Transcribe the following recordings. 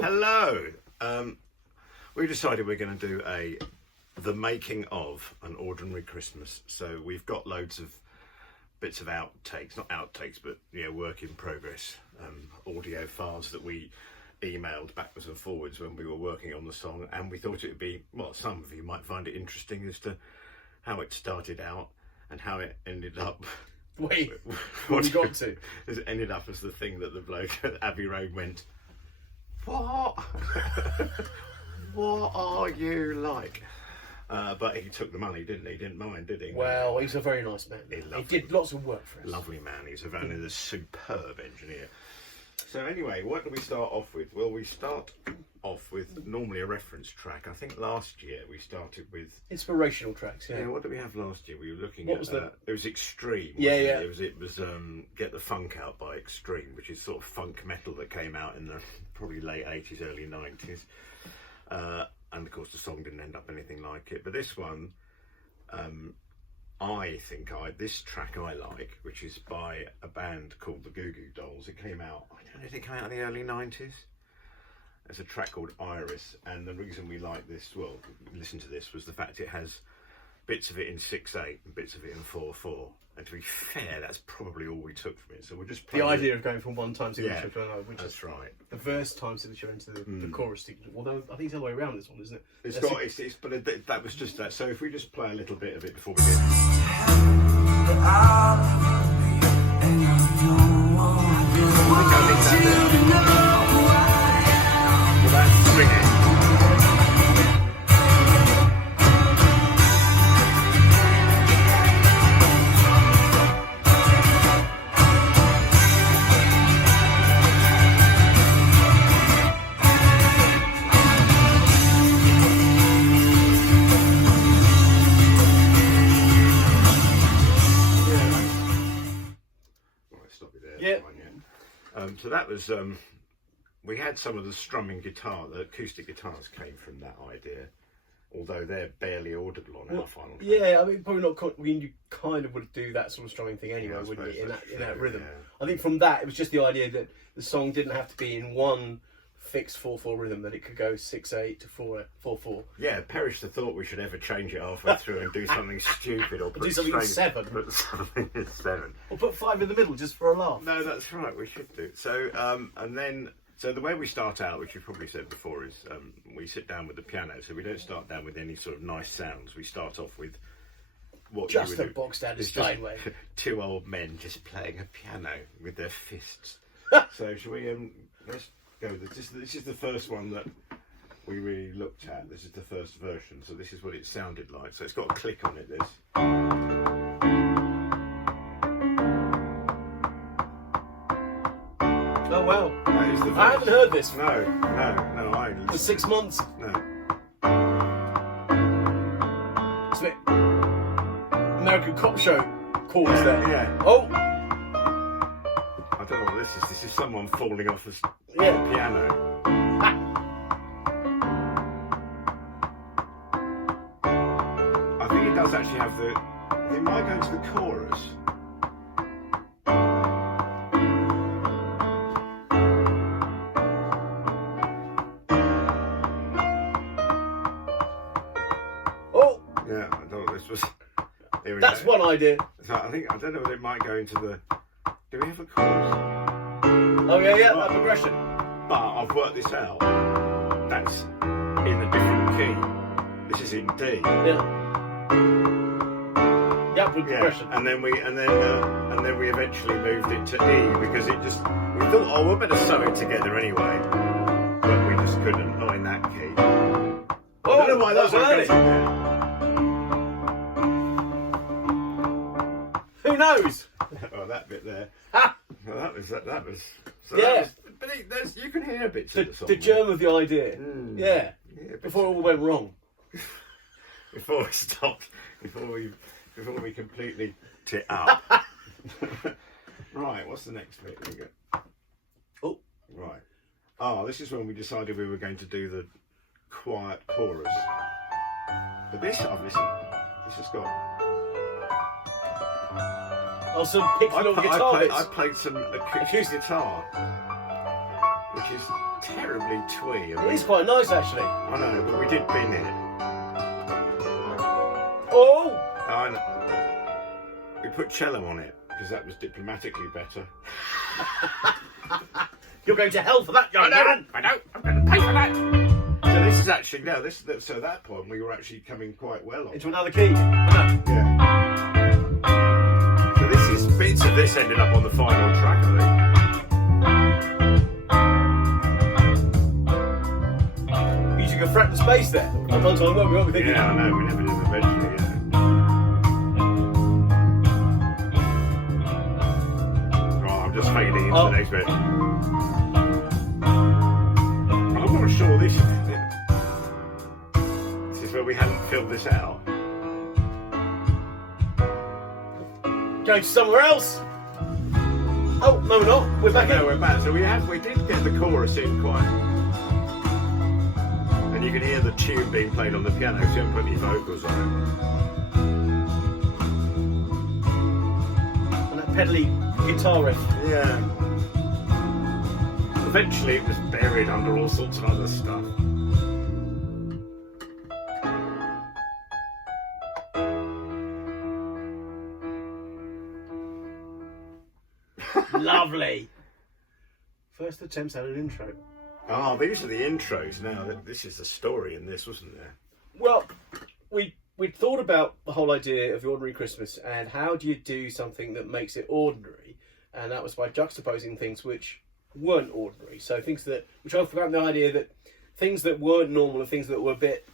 Hello. We decided we're going to do the making of an ordinary Christmas. So we've got loads of bits of outtakes, not outtakes, but work in progress audio files that we emailed backwards and forwards when we were working on the song, and we thought it would be, well, some of you might find it interesting as to how it started out and how it ended up. Wait, what you got to? It ended up as the thing that the bloke at Abbey Road went, what? What are you like? But he took the money, didn't he? Didn't mind, did he? Well, he's a very nice man. He did lots of work for us. Lovely man. He's a superb engineer. So anyway, what do we start off with? Well, we start off with normally a reference track. I think last year we started with inspirational tracks. Yeah. What did we have last year? We were looking what at. Was that? It was Extreme. Yeah, yeah. It was Get the Funk Out by Extreme, which is sort of funk metal that came out in the probably late 80s, early 90s. And of course the song didn't end up anything like it. But this one, this track I like, which is by a band called the Goo Goo Dolls. It came out, I don't know if it came out in the early 90s. There's a track called Iris, and the reason we like this, well, listen to this, was the fact it has bits of it in 6/8 and bits of it in 4/4. And to be fair, that's probably all we took from it. So we'll just play the idea of going from one time signature to another, which that's is right. The verse time signature into the chorus signature. Although I think it's the other way around. This one, isn't it? That was just that. So if we just play a little bit of it before we get. That's ringing. So that was, we had some of the strumming guitar, the acoustic guitars came from that idea, although they're barely audible on our final track. Yeah, I mean, probably not, you kind of would do that sort of strumming thing anyway, wouldn't you, in that rhythm. Yeah. I think from that, it was just the idea that the song didn't have to be in one fixed 4/4 rhythm, that it could go 6/8 to 4/4. Yeah, perish the thought we should ever change it halfway through and do something stupid or do something in 7. Put something in 7. Or put 5 in the middle just for a laugh. No, that's right, we should do. So, so the way we start out, which you've probably said before, is we sit down with the piano. So we don't start down with any sort of nice sounds. We start off with what just a box standard Steinway. Two old men just playing a piano with their fists. So shall we? Let's go. This is the first one that we really looked at. This is the first version. So this is what it sounded like. So it's got a click on it. This. Oh wow! That is the I haven't heard this. No. For 6 months. No. It's like American Cop Show chords there. Yeah. Oh. I don't know what this is. This is someone falling off the piano. I think it does actually have it might go to the chorus. Oh. Yeah, I don't know what this was. Here we That's go. one idea. So I don't know whether it might go into the. Do we have a chorus? Oh yeah, that progression. But I've worked this out. That's in a different key. This is in D. Yeah. The upward progression. And then we eventually moved it to E because it just we thought, oh, we'll better sew it together anyway. But we just couldn't, not in that key. Oh, I don't know why that was early. Who knows? Oh, that bit there. Ha! Well, that was. So yeah. But you can hear bits of the song. The germ of the idea. Yeah. Before it all went wrong. Before we stopped. Before we completely tit up. Right. What's the next bit? Here we go. Oh. Right. Oh, this is when we decided we were going to do the quiet chorus. But this, I've listened. This has got. Oh, some pick little guitar bits. I played some acoustic guitar. which is terribly twee. It is quite nice, actually. I know, but we did bin it. Oh! And we put cello on it because that was diplomatically better. You're going to hell for that, young man! I know. I'm going to pay for that. So this is actually so at that point we were actually coming quite well on. Into another key. Yeah. So bits of this ended up on the final track, I think. You took a fret and space there. A long time ago, we were thinking. Yeah, I know. We never did eventually. Yeah. Right, I'm just fading into the next bit. I'm not sure this is where we hadn't filled this out. Going somewhere else. Oh no, we're not. We're back in. No, we're back. So we did get the chorus in quite, and you can hear the tune being played on the piano. So you haven't put any vocals on it. And that pedally guitar riff. Yeah. Eventually, it was buried under all sorts of other stuff. Lovely. First attempts at an intro. Oh, these are the intros now. This is the story in this, wasn't there? Well, we thought about the whole idea of the ordinary Christmas and how do you do something that makes it ordinary, and that was by juxtaposing things which weren't ordinary. So things which I found the idea that things that weren't normal and things that were a bit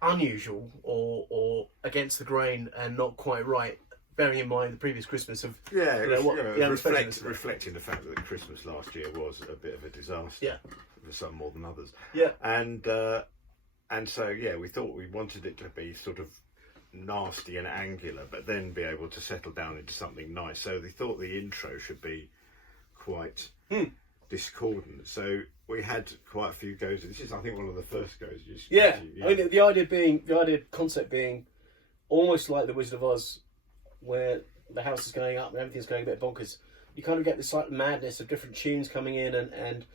unusual or against the grain and not quite right. Bearing in mind the previous Christmas of reflecting the fact that Christmas last year was a bit of a disaster for some more than others. Yeah, and so we thought we wanted it to be sort of nasty and angular, but then be able to settle down into something nice. So they thought the intro should be quite discordant. So we had quite a few goes. This is, I think, one of the first goes. I mean, the concept being almost like the Wizard of Oz, where the house is going up and everything's going a bit bonkers. You kind of get this slight madness of different tunes coming in, and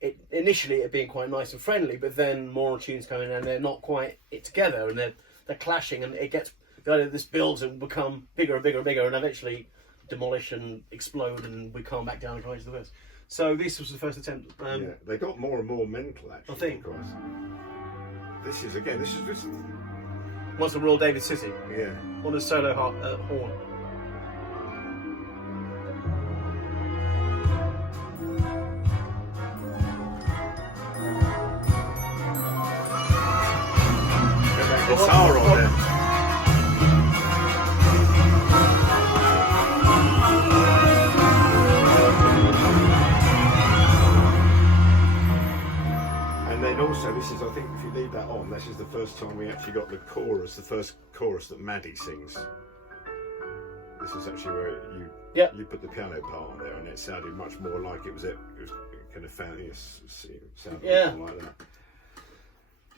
it initially it being quite nice and friendly, but then more tunes coming in and they're not quite together, and they're clashing, and it gets the idea that this builds and will become bigger and bigger and bigger, and eventually demolish and explode, and we calm back down and come into the verse. So this was the first attempt. They got more and more mental, actually. I think. This is just. What's the Royal David City? Yeah. On a solo horn. Get that guitar on there. And then also, this is, I think, if you leave that on, this is the first time we actually got the chorus, the first chorus that Maddie sings. This is actually where you put the piano part on there, and it sounded much more like it was kind of sounding like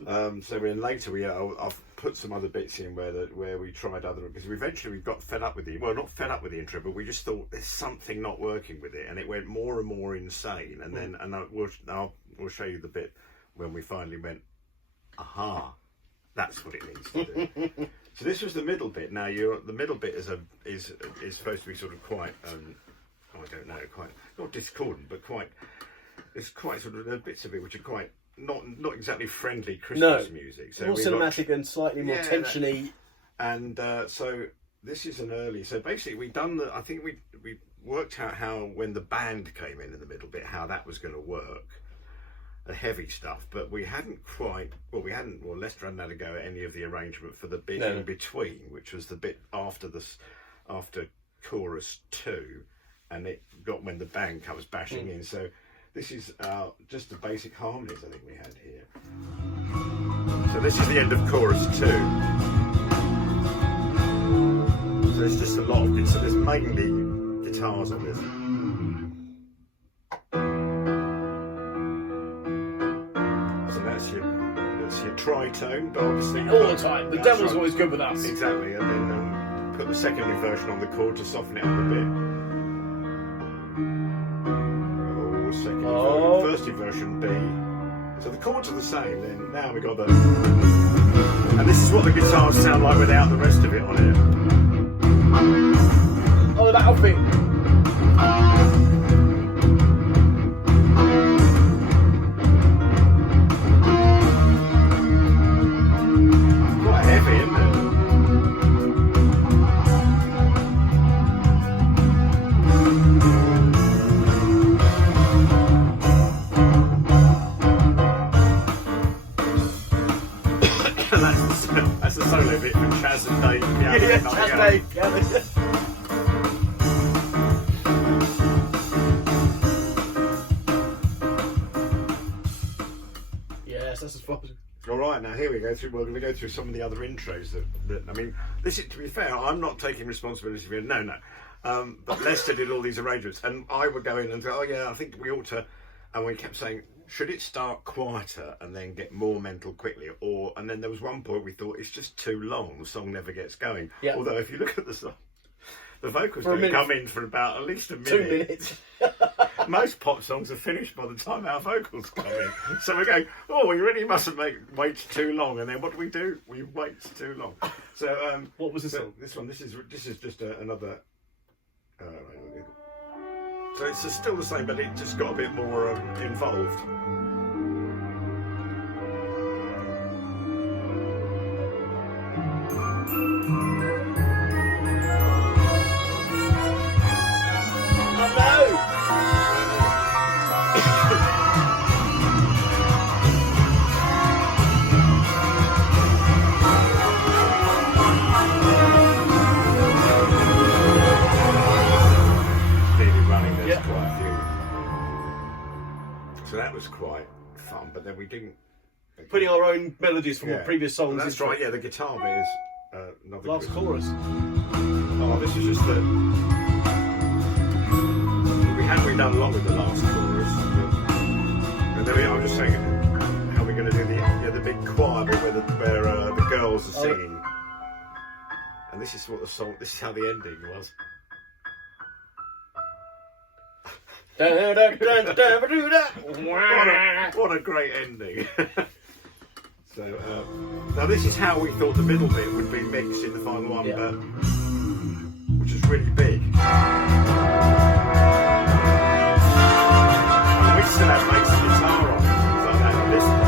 that. So then later I've put some other bits in where we tried other, because eventually we got fed up with not fed up with the intro, but we just thought there's something not working with it, and it went more and more insane. And then we'll show you the bit when we finally went, aha, that's what it needs to do. So this was the middle bit. Now the middle bit is supposed to be sort of quite quite not discordant, but it's quite sort of the bits of it which are quite not exactly friendly Christmas music. So more cinematic and slightly more tensiony. And so this is an early. So basically, I think we worked out how, when the band came in the middle bit, how that was going to work. The heavy stuff, but we hadn't Lester hadn't had a go at any of the arrangement for the bit in between, which was the bit after chorus 2, and it got when the band comes bashing in. So this is just the basic harmonies I think we had here. So this is the end of chorus 2. So there's just a lot of it. So there's mainly guitars on this. That's your tritone, but obviously all the time. The devil's always good with us. Exactly, and then put the secondary version on the chord to soften it up a bit. version B. So the chords are the same. Then now we got the, and this is what the guitars sound like without the rest of it on it. Oh, that'll fit. Quite heavy, isn't it? That's the solo bit from Chaz and Dave. Yeah, Chaz and Dave. Yes, that's as far as. All right, now here we go through. We're going to go through some of the other intros. That I mean, this is, to be fair, I'm not taking responsibility for it. No. But Lester did all these arrangements, and I would go in and go, oh yeah, I think we ought to. And we kept saying, should it start quieter and then get more mental quickly, or? And then there was one point we thought it's just too long. The song never gets going. Yeah. Although if you look at the song, the vocals don't come in for about at least a minute. 2 minutes. Most pop songs are finished by the time our vocals come in. So we go, oh, we really mustn't wait too long. And then what do? We wait too long. So what was the song? This is just another. So it's still the same, but it just got a bit more involved. So that was quite fun, but then we didn't. Putting our own melodies from previous songs. That's right, yeah, the guitar bit is another last chorus. Oh, this is just the. We've done a lot with the last chorus. And then I was just saying, how are we going to do the big choir bit where the girls are singing. And this is what this is how the ending was. What a great ending. So now this is how we thought the middle bit would be mixed in the final one, but which is really big. And we still have bass guitar on it, so that at this point.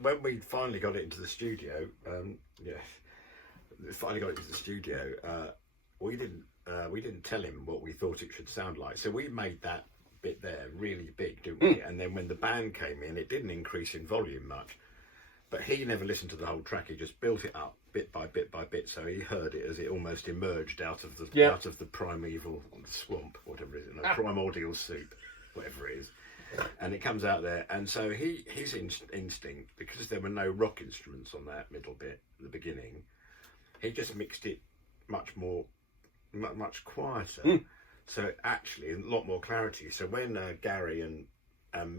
When we finally got it into the studio, we didn't tell him what we thought it should sound like. So we made that bit there really big, didn't we? And then when the band came in, it didn't increase in volume much. But he never listened to the whole track. He just built it up bit by bit by bit. So he heard it as it almost emerged out of the primeval swamp, whatever it is, primordial soup, whatever it is. And it comes out there, and so his instinct, because there were no rock instruments on that middle bit at the beginning, he just mixed it much quieter. So actually a lot more clarity. So when Gary and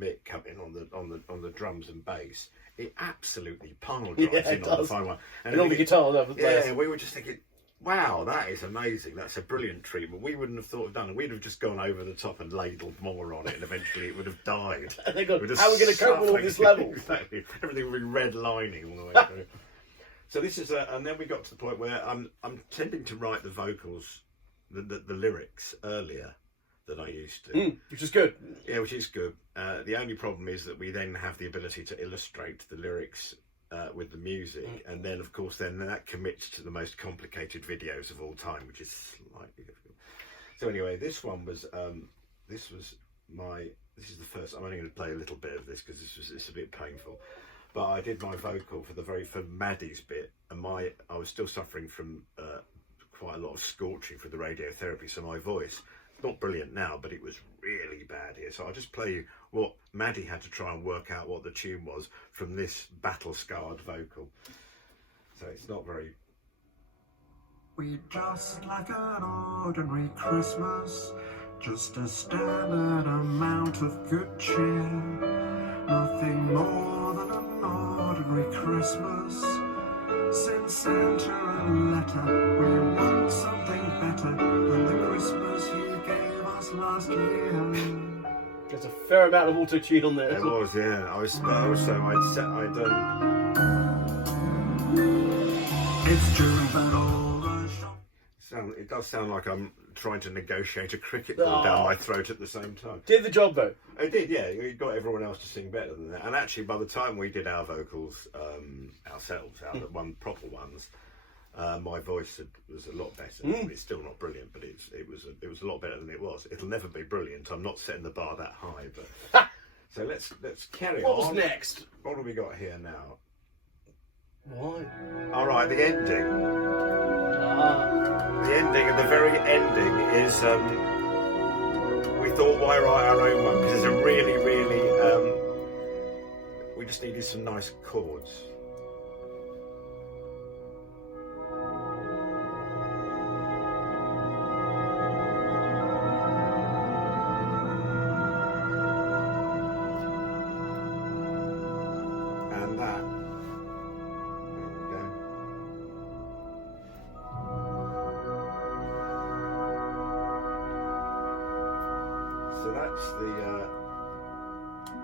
Mick come in on the drums and bass, it absolutely pile drives in on the final one. And on the guitar, we were just thinking, wow, that is amazing. That's a brilliant treatment. We wouldn't have thought of done it. We'd have just gone over the top and ladled more on it, and eventually it would have died. And they go, how are we going to cope with all this level? Exactly. Everything would be red lining all the way through. So this is, and then we got to the point where I'm tending to write the vocals, the lyrics earlier than I used to. Which is good. Yeah, which is good. The only problem is that we then have the ability to illustrate the lyrics with the music, and then of course then that commits to the most complicated videos of all time, which is slightly difficult. So anyway, this one was this is the first. I'm only going to play a little bit of this because it's a bit painful, but I did my vocal for Maddie's bit, and I was still suffering from quite a lot of scorching for the radiotherapy, so my voice, not brilliant now, but it was really bad here. So I'll just play you what Maddie had to try and work out what the tune was from this battle-scarred vocal. So it's not very... We just like an ordinary Christmas, just a standard amount of good cheer. Nothing more than an ordinary Christmas. Send Santa a letter, we want something better than the Christmas you gave us last year. There's a fair amount of auto-tune on there. It was, yeah. It's true that all the shop... It does sound like I'm trying to negotiate a cricket ball down my throat at the same time. Did the job though. It did, yeah. We got everyone else to sing better than that. And actually, by the time we did our vocals ourselves, the one proper ones, my voice was a lot better. It's still not brilliant, but it was a lot better than it was. It'll never be brilliant. I'm not setting the bar that high, but so let's carry on. What was next? What have we got here now? Why? All right, the ending. The ending, and the very ending is, we thought, why write our own one? Because it's a really, we just needed some nice chords. And that. So that's the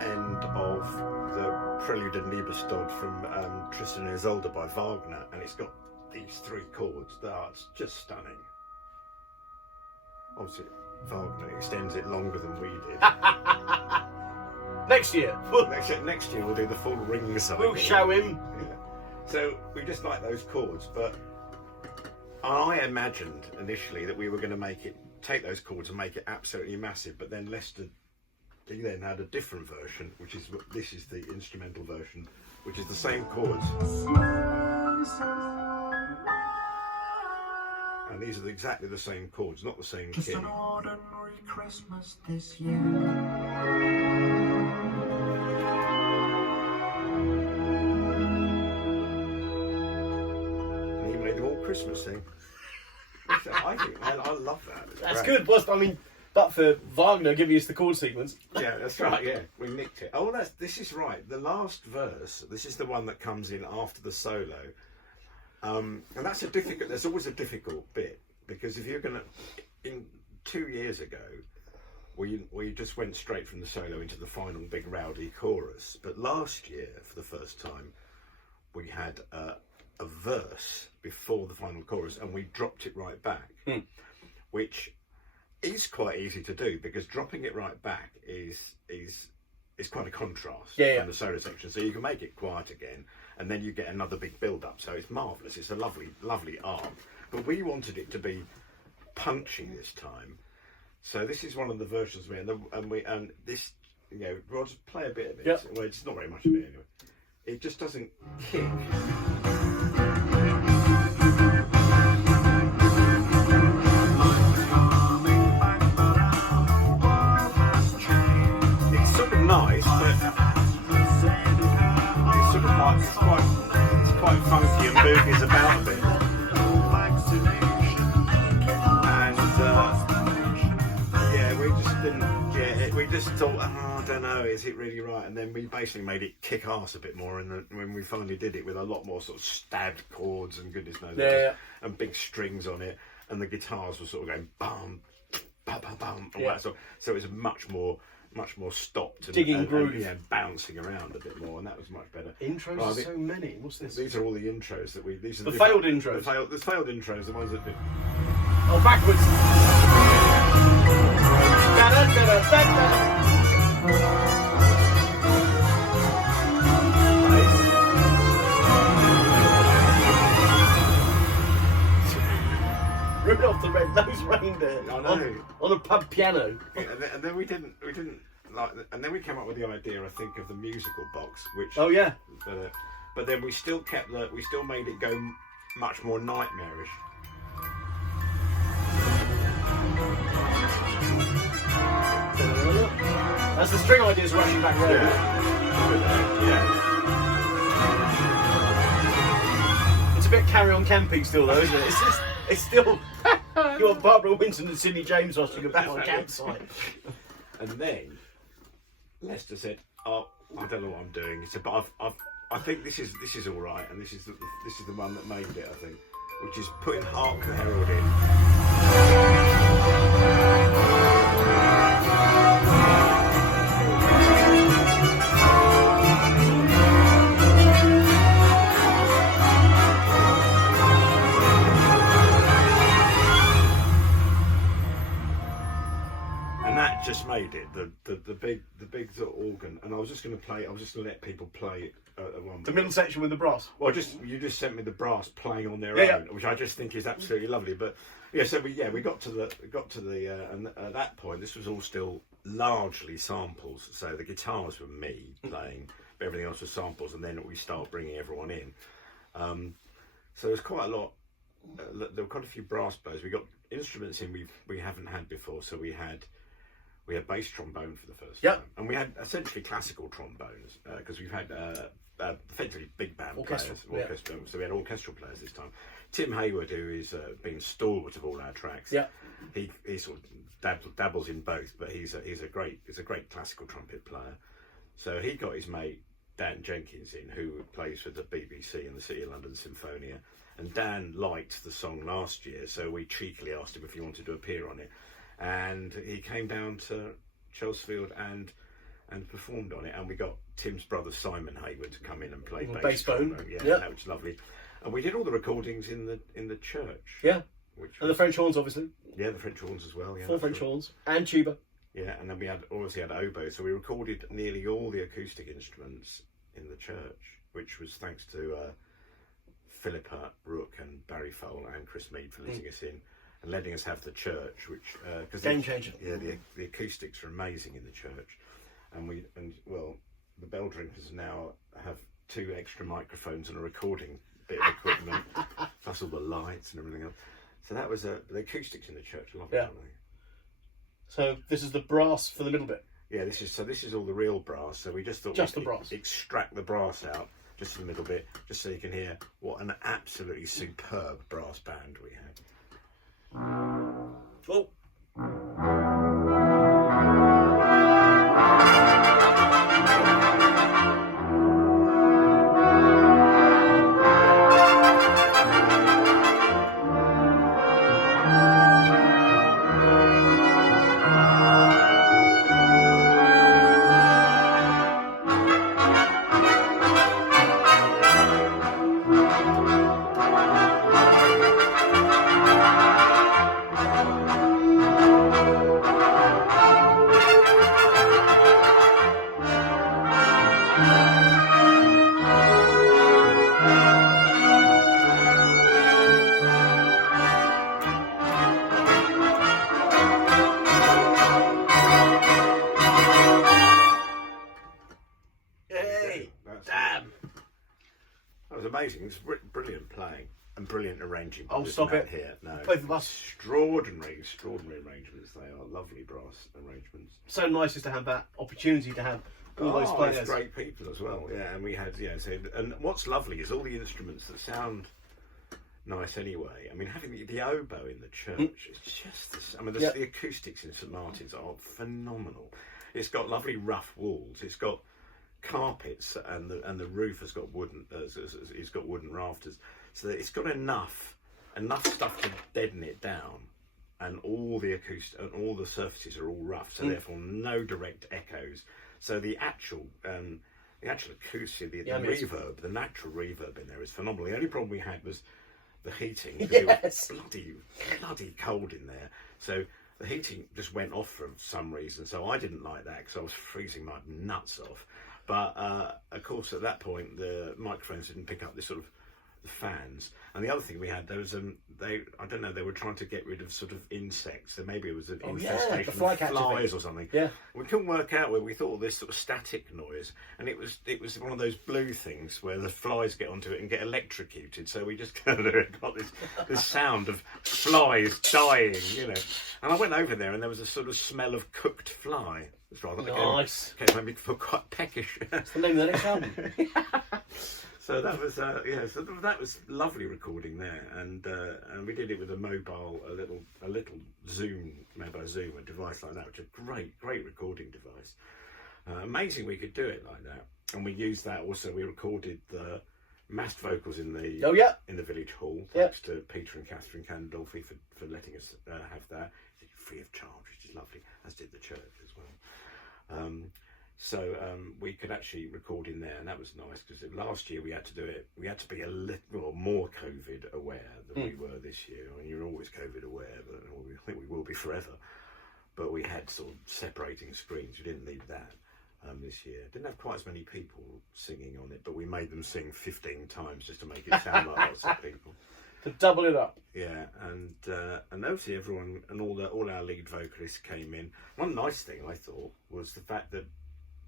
end of the Prelude and Liebestod from Tristan and Isolde by Wagner, and it's got these three chords that are just stunning. Obviously, Wagner extends it longer than we did. Next year. Next year we'll do the full ring cycle. We'll show him. Yeah. So we just like those chords, but I imagined initially that we were going to take those chords and make it absolutely massive, but then Lester then had a different version, which is this is the instrumental version, which is the same chords, and these are exactly the same chords, not the same Just key. an ordinary Christmas this year. And he made them all Christmas thing. I think, man, I love that. It's That's great. good. Plus, I mean, but for Wagner giving us the chord sequence. Yeah, that's right. Yeah, we nicked it. Oh, this is right. The last verse. This is the one that comes in after the solo, and that's a difficult. There's always a difficult bit because if you're gonna, in 2 years ago, we just went straight from the solo into the final big rowdy chorus. But last year, for the first time, we had a verse before the final chorus, and we dropped it right back, which is quite easy to do because dropping it right back is quite a contrast from the solo section. So you can make it quiet again, and then you get another big build up. So it's marvelous. It's a lovely art. But we wanted it to be punchy this time. So this is one of the versions and this, Rod, play a bit of it. Yep. Well, it's not very much of it anyway. It just doesn't kick. It's sort of nice, but it's sort of like it's quite funky and boogies about a bit. And we just didn't get it. We just thought, I don't know, is it really right? And then we basically made it kick ass a bit more. And when we finally did it with a lot more sort of stabbed chords and goodness knows, and big strings on it, and the guitars were sort of going bum, bum, bum, bum, all that sort. So it was much more stopped and digging groove, and bouncing around a bit more, and that was much better. Intros are so many. What's this? These are all the intros that we. These are the failed intros. The failed intros, the ones that did. Oh, backwards. Da-da-da-da-da-da. 'Cause it's an ordinary Christmas this year. Those reindeer. I know. On a pub piano. Yeah, and then we didn't like, and then we came up with the idea, I think, of the musical box, which. Oh yeah. But then we still made it go much more nightmarish. As the string ideas rushing back there. Yeah. It's a bit Carry On Camping still though, isn't it? It's still you got Barbara Winton and Sidney James rushing about on a campsite. And then Lester said, "Oh, I don't know what I'm doing." He said, "But I think this is all right, and this is the one that made it, I think, which is putting Hark the Herald in." Just made it the big sort of organ, and I was just going to let people play at one point. The middle section with the brass. Well, you just sent me the brass playing on their own, which I just think is absolutely lovely. But yeah, so we got to the and at that point this was all still largely samples. So the guitars were me playing, but everything else was samples, and then we start bringing everyone in. So there's quite a lot. There were quite a few brass players. We got instruments in we haven't had before. So we had bass trombone for the first time, and we had essentially classical trombones because we've had effectively big band players, so we had orchestral players this time. Tim Hayward, who is been stalwart of all our tracks, he sort of dabbles in both, but he's a great classical trumpet player. So he got his mate Dan Jenkins in, who plays for the BBC and the City of London Symphonia, and Dan liked the song last year, so we cheekily asked him if he wanted to appear on it. And he came down to Chelsfield and performed on it, and we got Tim's brother Simon Hayward to come in and play bass bone. That was lovely. And we did all the recordings in the church. Yeah, and the French horns, obviously. Yeah, the French horns as well. Yeah, 4 French horns and tuba. Yeah, and then we obviously had oboe, so we recorded nearly all the acoustic instruments in the church, which was thanks to Philippa Rook and Barry Fowle and Chris Mead for letting us in. And letting us have the church, which because game changer. Yeah, the acoustics are amazing in the church, and the Belldrinkers now have 2 extra microphones and a recording bit of equipment, plus all the lights and everything else. So that was the acoustics in the church are lovely, aren't they? So this is the brass for the middle bit. Yeah, this is all the real brass. So we just thought we'd extract the brass out just in the middle bit, just so you can hear what an absolutely superb brass band we had. Oh. Amazing. It's brilliant playing and brilliant arranging. Oh, stop it. Here. No. Both of us. Extraordinary arrangements they are. Lovely brass arrangements. So nice to have that opportunity to have all those players. It's great people as well. Yeah, and we had, and what's lovely is all the instruments that sound nice anyway. I mean, having the oboe in the church is just the acoustics in St Martin's are phenomenal. It's got lovely rough walls. It's got carpets, and the roof has got wooden rafters, so that it's got enough stuff to deaden it down, and all the surfaces are all rough, so therefore no direct echoes. So the actual acoustic, the reverb, the natural reverb in there is phenomenal. The only problem we had was the heating, because it was bloody cold in there. So the heating just went off for some reason. So I didn't like that because I was freezing my nuts off. But of course, at that point, the microphones didn't pick up this sort of fans. And the other thing we had, there was I don't know, they were trying to get rid of sort of insects, so maybe it was an infestation fly of catcher flies thing. or something. Yeah. We couldn't work out where we thought this sort of static noise, and it was one of those blue things where the flies get onto it and get electrocuted. So we just got this sound of flies dying, you know. And I went over there, and there was a sort of smell of cooked fly. It was rather nice. Made me feel quite peckish. That's the name of the next album. So that was so that was lovely recording there, and we did it with a mobile, a little mobile Zoom, a device like that, which is a great recording device. Amazing we could do it like that, and we used that also. We recorded the massed vocals in the in the village hall, thanks to Peter and Catherine Candolfi for letting us have that free of charge, which is lovely, as did the church as well. So we could actually record in there, and that was nice, because last year we had to do it. We had to be a little more COVID aware than we were this year. I mean, you're always COVID aware, but I think we will be forever. But we had sort of separating screens. We didn't need that this year. Didn't have quite as many people singing on it, but we made them sing 15 times just to make it sound like lots of people. To double it up. Yeah, and obviously everyone and all our lead vocalists came in. One nice thing I thought was the fact that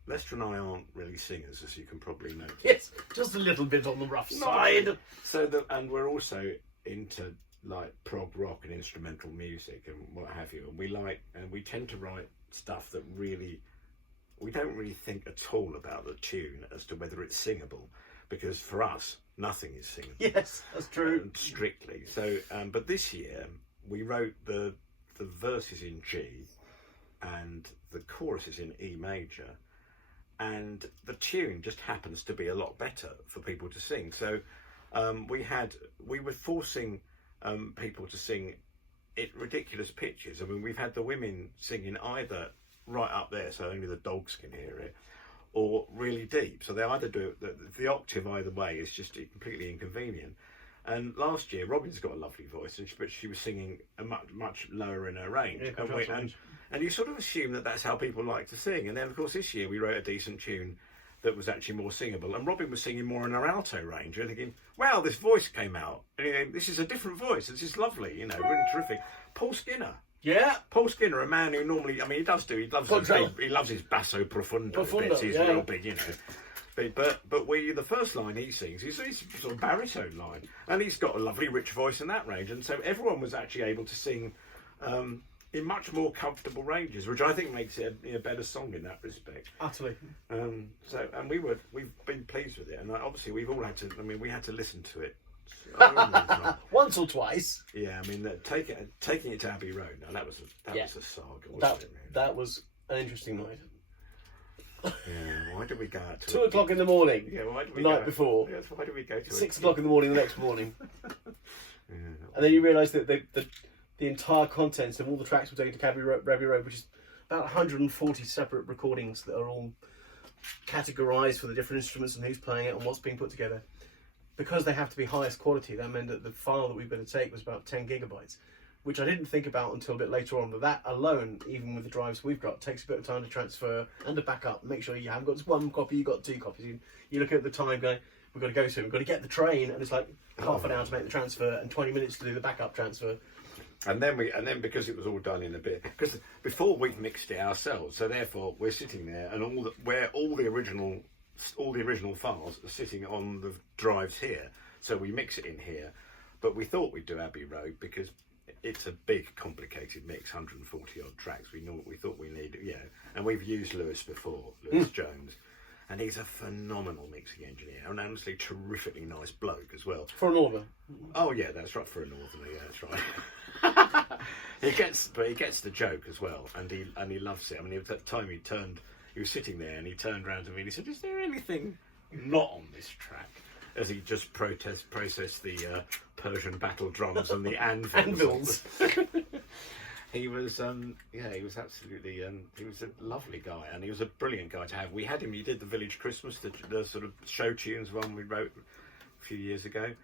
Lester and I aren't really singers, as you can probably notice. Yes, just a little bit on the rough side. And we're also into like prog rock and instrumental music and what have you. And we tend to write stuff that we don't really think at all about the tune as to whether it's singable, because for us nothing is singable. Yes, that's true. Strictly. So, but this year we wrote the verses in G, and the chorus is in E major. And the tune just happens to be a lot better for people to sing. So we were forcing people to sing at ridiculous pitches. I mean, we've had the women singing either right up there, so only the dogs can hear it, or really deep. So they either do it, the octave either way is just completely inconvenient. And last year, Robin's got a lovely voice, but she was singing a much lower in her range. Yeah, and you sort of assume that that's how people like to sing. And then, of course, this year we wrote a decent tune that was actually more singable. And Robin was singing more in her alto range. You're thinking, wow, this voice came out. And this is a different voice. This is lovely, really terrific. Paul Skinner. Yeah. Paul Skinner, a man who normally, he loves his basso profundo bits. He's real big, But the first line he sings, he's sort of baritone line, and he's got a lovely rich voice in that range, and so everyone was actually able to sing in much more comfortable ranges, which I think makes it a better song in that respect. Utterly. We've been pleased with it, and obviously we had to listen to it once or twice. Yeah, I mean, taking it to Abbey Road. Now that was a saga. Wasn't it? That was an interesting night. Yeah, why did we go out to 2 o'clock in the morning? Yeah, why did we the night before? Yes, why did we go to 6 o'clock in the morning the next morning? And then you realise that the entire contents of all the tracks we're taking to Abbey Road, which is about 140 separate recordings that are all categorised for the different instruments and who's playing it and what's being put together. Because they have to be highest quality, that meant that the file that we better take was about 10 gigabytes, which I didn't think about until a bit later on. But that alone, even with the drives we've got, takes a bit of time to transfer and to back up. Make sure you haven't got just one copy, you've got 2 copies. You look at the time going, we've got to go soon, we've got to get the train, and it's like half an hour to make the transfer and 20 minutes to do the backup transfer. And then because it was all done in a bit, because before we'd mixed it ourselves, so therefore we're sitting there, and all the original files are sitting on the drives here, so we mix it in here. But we thought we'd do Abbey Road because it's a big, complicated mix, 140 odd tracks. We thought we needed, and we've used Lewis before, Lewis Jones, and he's a phenomenal mixing engineer, and honestly, terrifically nice bloke as well. For a northerner. Oh yeah, that's right, for a northerner. Yeah, that's right. he gets the joke as well, and he loves it. I mean, at the time he was sitting there, and he turned around to me and he said, "Is there anything not on this track?" As he just processed the Persian battle drums and the anvils. He was absolutely, he was a lovely guy, and he was a brilliant guy to have. We had him. He did the Village Christmas, the sort of show tunes one we wrote a few years ago.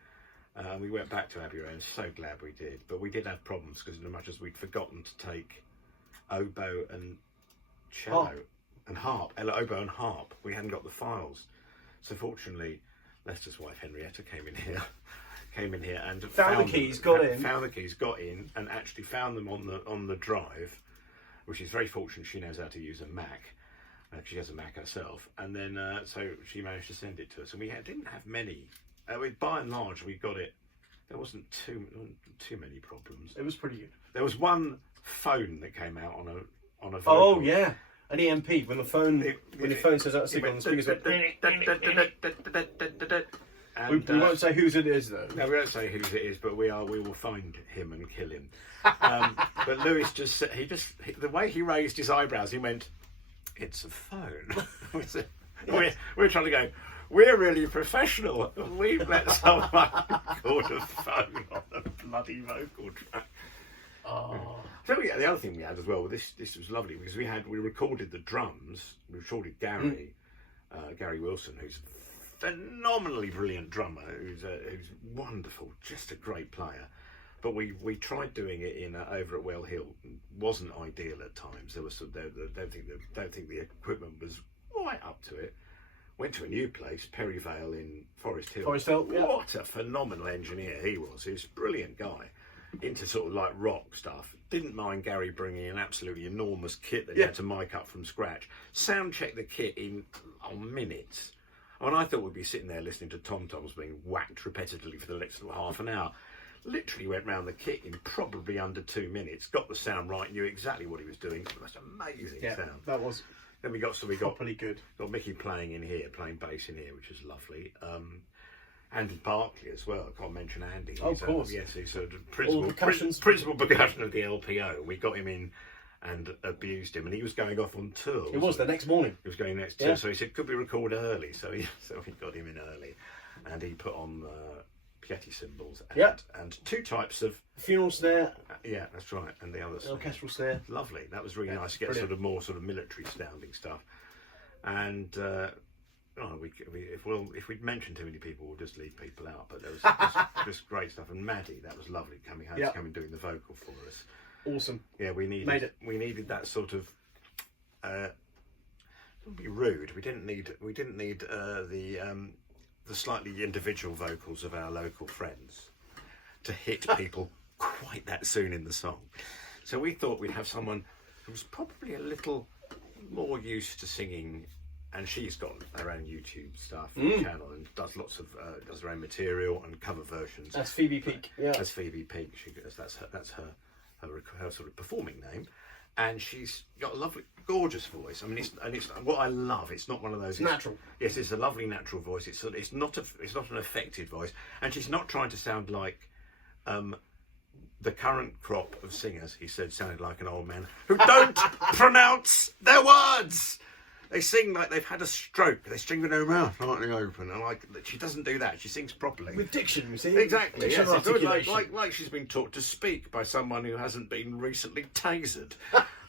We went back to Abbey Road, and so glad we did. But we did have problems because as much as we'd forgotten to take oboe and cello and harp, oboe and harp, we hadn't got the files. So fortunately, Lester's wife Henrietta came in here came in here and found the keys, got in, and actually found them on the drive, which is very fortunate. She knows how to use a Mac. She has a Mac herself, and then so she managed to send it to us. And we didn't have many. By and large, we got it. There wasn't too many problems. It was pretty good. There was one phone that came out on a vocal. Oh yeah, an EMP when the phone says that signal, and the speakers went. We won't say whose it is though. No, we won't say whose it is, but we will find him and kill him. But Lewis the way he raised his eyebrows, he went, "It's a phone." we're trying to go. We're really professional. We've let someone record a phone on a bloody vocal track. Oh. So yeah, the other thing we had as well. This was lovely because we recorded the drums. We recorded Gary Wilson, who's a phenomenally brilliant drummer, who's wonderful, just a great player. But we tried doing it in over at Well Hill. Wasn't ideal at times. There was don't think the equipment was right up to it. Went to a new place, Perryvale in Forest Hill. Forest Hill, yeah. What a phenomenal engineer he was. He was a brilliant guy. Into sort of like rock stuff. Didn't mind Gary bringing an absolutely enormous kit that he had to mic up from scratch. Sound check the kit in minutes. I mean, I thought we'd be sitting there listening to tom-toms being whacked repetitively for the next half an hour. Literally went round the kit in probably under 2 minutes. Got the sound right, knew exactly what he was doing. The most amazing sound. That was. Then we got properly good. Got Mickey playing bass in here, which was lovely. Andy Barkley as well. I can't mention Andy. Of course. Yes, he's sort of principal percussion of the LPO. We got him in and abused him, and he was going off on tour. It was the next morning. He was going next tour, so he said, "Could we record early?" So we got him in early, and he put on Piatti cymbals and two types of funeral snare. Yeah, that's right, and the other orchestral snare. Lovely. That was really nice to get sort of more sort of military sounding stuff. And if we'd mentioned too many people, we'll just leave people out. But there was just great stuff. And Maddie, that was lovely coming home, coming doing the vocal for us. Awesome. Yeah, we needed that sort of. Don't be rude. We didn't need the slightly individual vocals of our local friends to hit people quite that soon in the song. So we thought we'd have someone who was probably a little more used to singing, and she's got her own YouTube stuff channel and does lots of does her own material and cover versions. That's Phoebe Peak. Yeah, that's Phoebe Peak. That's her sort of performing name. And she's got a lovely, gorgeous voice. I mean, it's what I love. It's not one of those. It's natural. Yes, it's a lovely natural voice. It's not an affected voice, and she's not trying to sound like the current crop of singers. He said sounded like an old man who don't pronounce their words. They sing like they've had a stroke. They sing with their mouth slightly open, and she doesn't do that. She sings properly with diction. You see, exactly. Yes, it's like she's been taught to speak by someone who hasn't been recently tasered.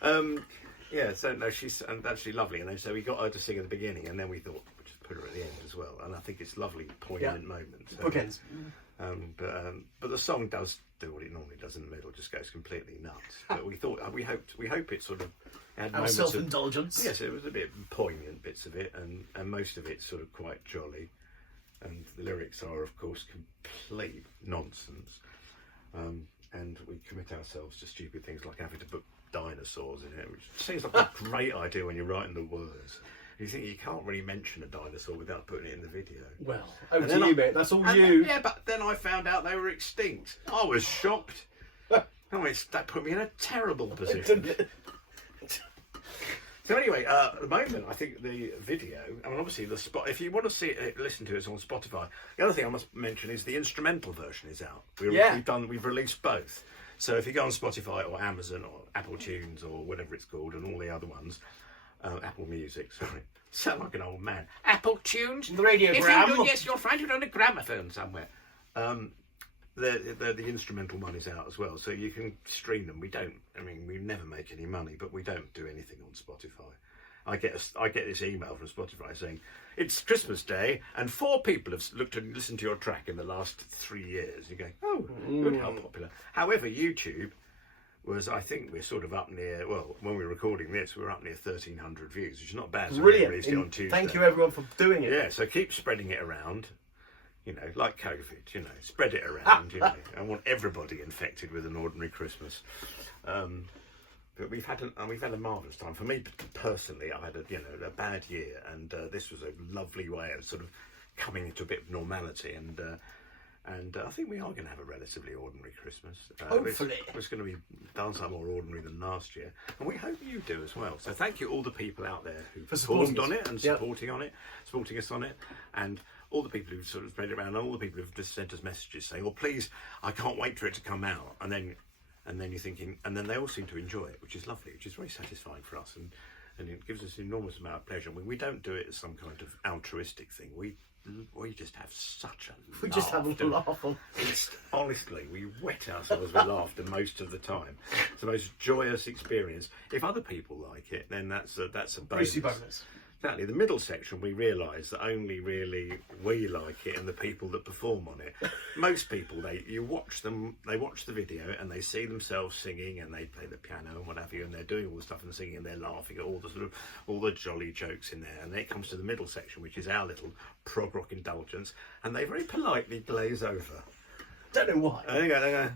So no, she's actually lovely. And then so we got her to sing at the beginning, and then we thought we'd just put her at the end as well. And I think it's a lovely, poignant moment. So, bookends. But the song does do what it normally does in the middle. Just goes completely nuts. But we hope it sort of. Our self-indulgence. Yes, it was a bit poignant bits of it, and most of it's sort of quite jolly. And the lyrics are, of course, complete nonsense. And we commit ourselves to stupid things like having to put dinosaurs in it, which seems like a great idea when you're writing the words. You think you can't really mention a dinosaur without putting it in the video. Well, over to you, mate. That's all you. Yeah, but then I found out they were extinct. I was shocked. That put me in a terrible position. So anyway, at the moment, I think the video, I mean, obviously the spot. If you want to see it, listen to it, it's on Spotify. The other thing I must mention is the instrumental version is out. We've released both. So if you go on Spotify or Amazon or Apple Tunes or whatever it's called, and all the other ones, Apple Music. Sorry, sound like an old man. Apple Tunes, the radiogram. Yes, you'll find it on a gramophone somewhere. The instrumental one is out as well, so you can stream them. We never make any money, but we don't do anything on Spotify. I get this email from Spotify saying it's Christmas Day and 4 people have looked and listened to your track in the last 3 years. You go, oh, good, how popular. However, YouTube was, I think we're sort of up near, well, when we were recording this, we were up near 1,300 views, which is not bad. So brilliant. On Tuesday. Thank you everyone for doing it. Yeah, so keep spreading it around. like COVID, spread it around, I want everybody infected with an ordinary Christmas. But we've had a marvellous time. For me personally, I had a bad year, and this was a lovely way of sort of coming into a bit of normality, and I think we are going to have a relatively ordinary Christmas. Hopefully. It's going to be done some more ordinary than last year, and we hope you do as well. So thank you all the people out there who performed on it and supporting us on it, and all the people who've sort of spread it around, and all the people who've just sent us messages saying, well, please, I can't wait for it to come out, and then you're thinking, and then they all seem to enjoy it, which is lovely, which is very satisfying for us, and it gives us an enormous amount of pleasure. I mean, we don't do it as some kind of altruistic thing. We just have such a laugh. We just have a laugh. Honestly, we wet ourselves with laughter most of the time. It's the most joyous experience. If other people like it, then that's a bonus. Exactly. The middle section, we realise that only really we like it and the people that perform on it. Most people, they watch the video and they see themselves singing, and they play the piano and what have you, and they're doing all the stuff and singing, and they're laughing at all the jolly jokes in there. And then it comes to the middle section, which is our little prog rock indulgence, and they very politely glaze over. Don't know why. They go,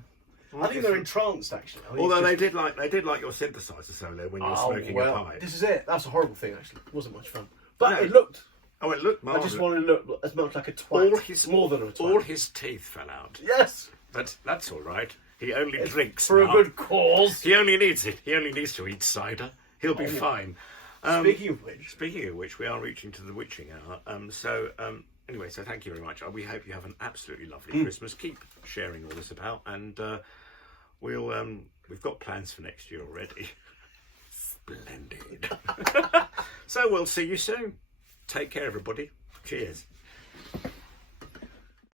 I think they're entranced, actually. Although they did like your synthesizer solo when you were smoking a pipe. This is it. That's a horrible thing, actually. It wasn't much fun. But it looked. Oh, it looked marvellous. I just wanted to look as much like a twat. More than a twat. All his teeth fell out. Yes. But that's all right. He only drinks for now. A good cause. He only needs it. He only needs to eat cider. He'll be fine. Speaking of which, we are reaching to the witching hour. Anyway, so thank you very much. We hope you have an absolutely lovely Christmas. Keep sharing all this about, and we've got plans for next year already. Splendid. So we'll see you soon. Take care, everybody. Cheers.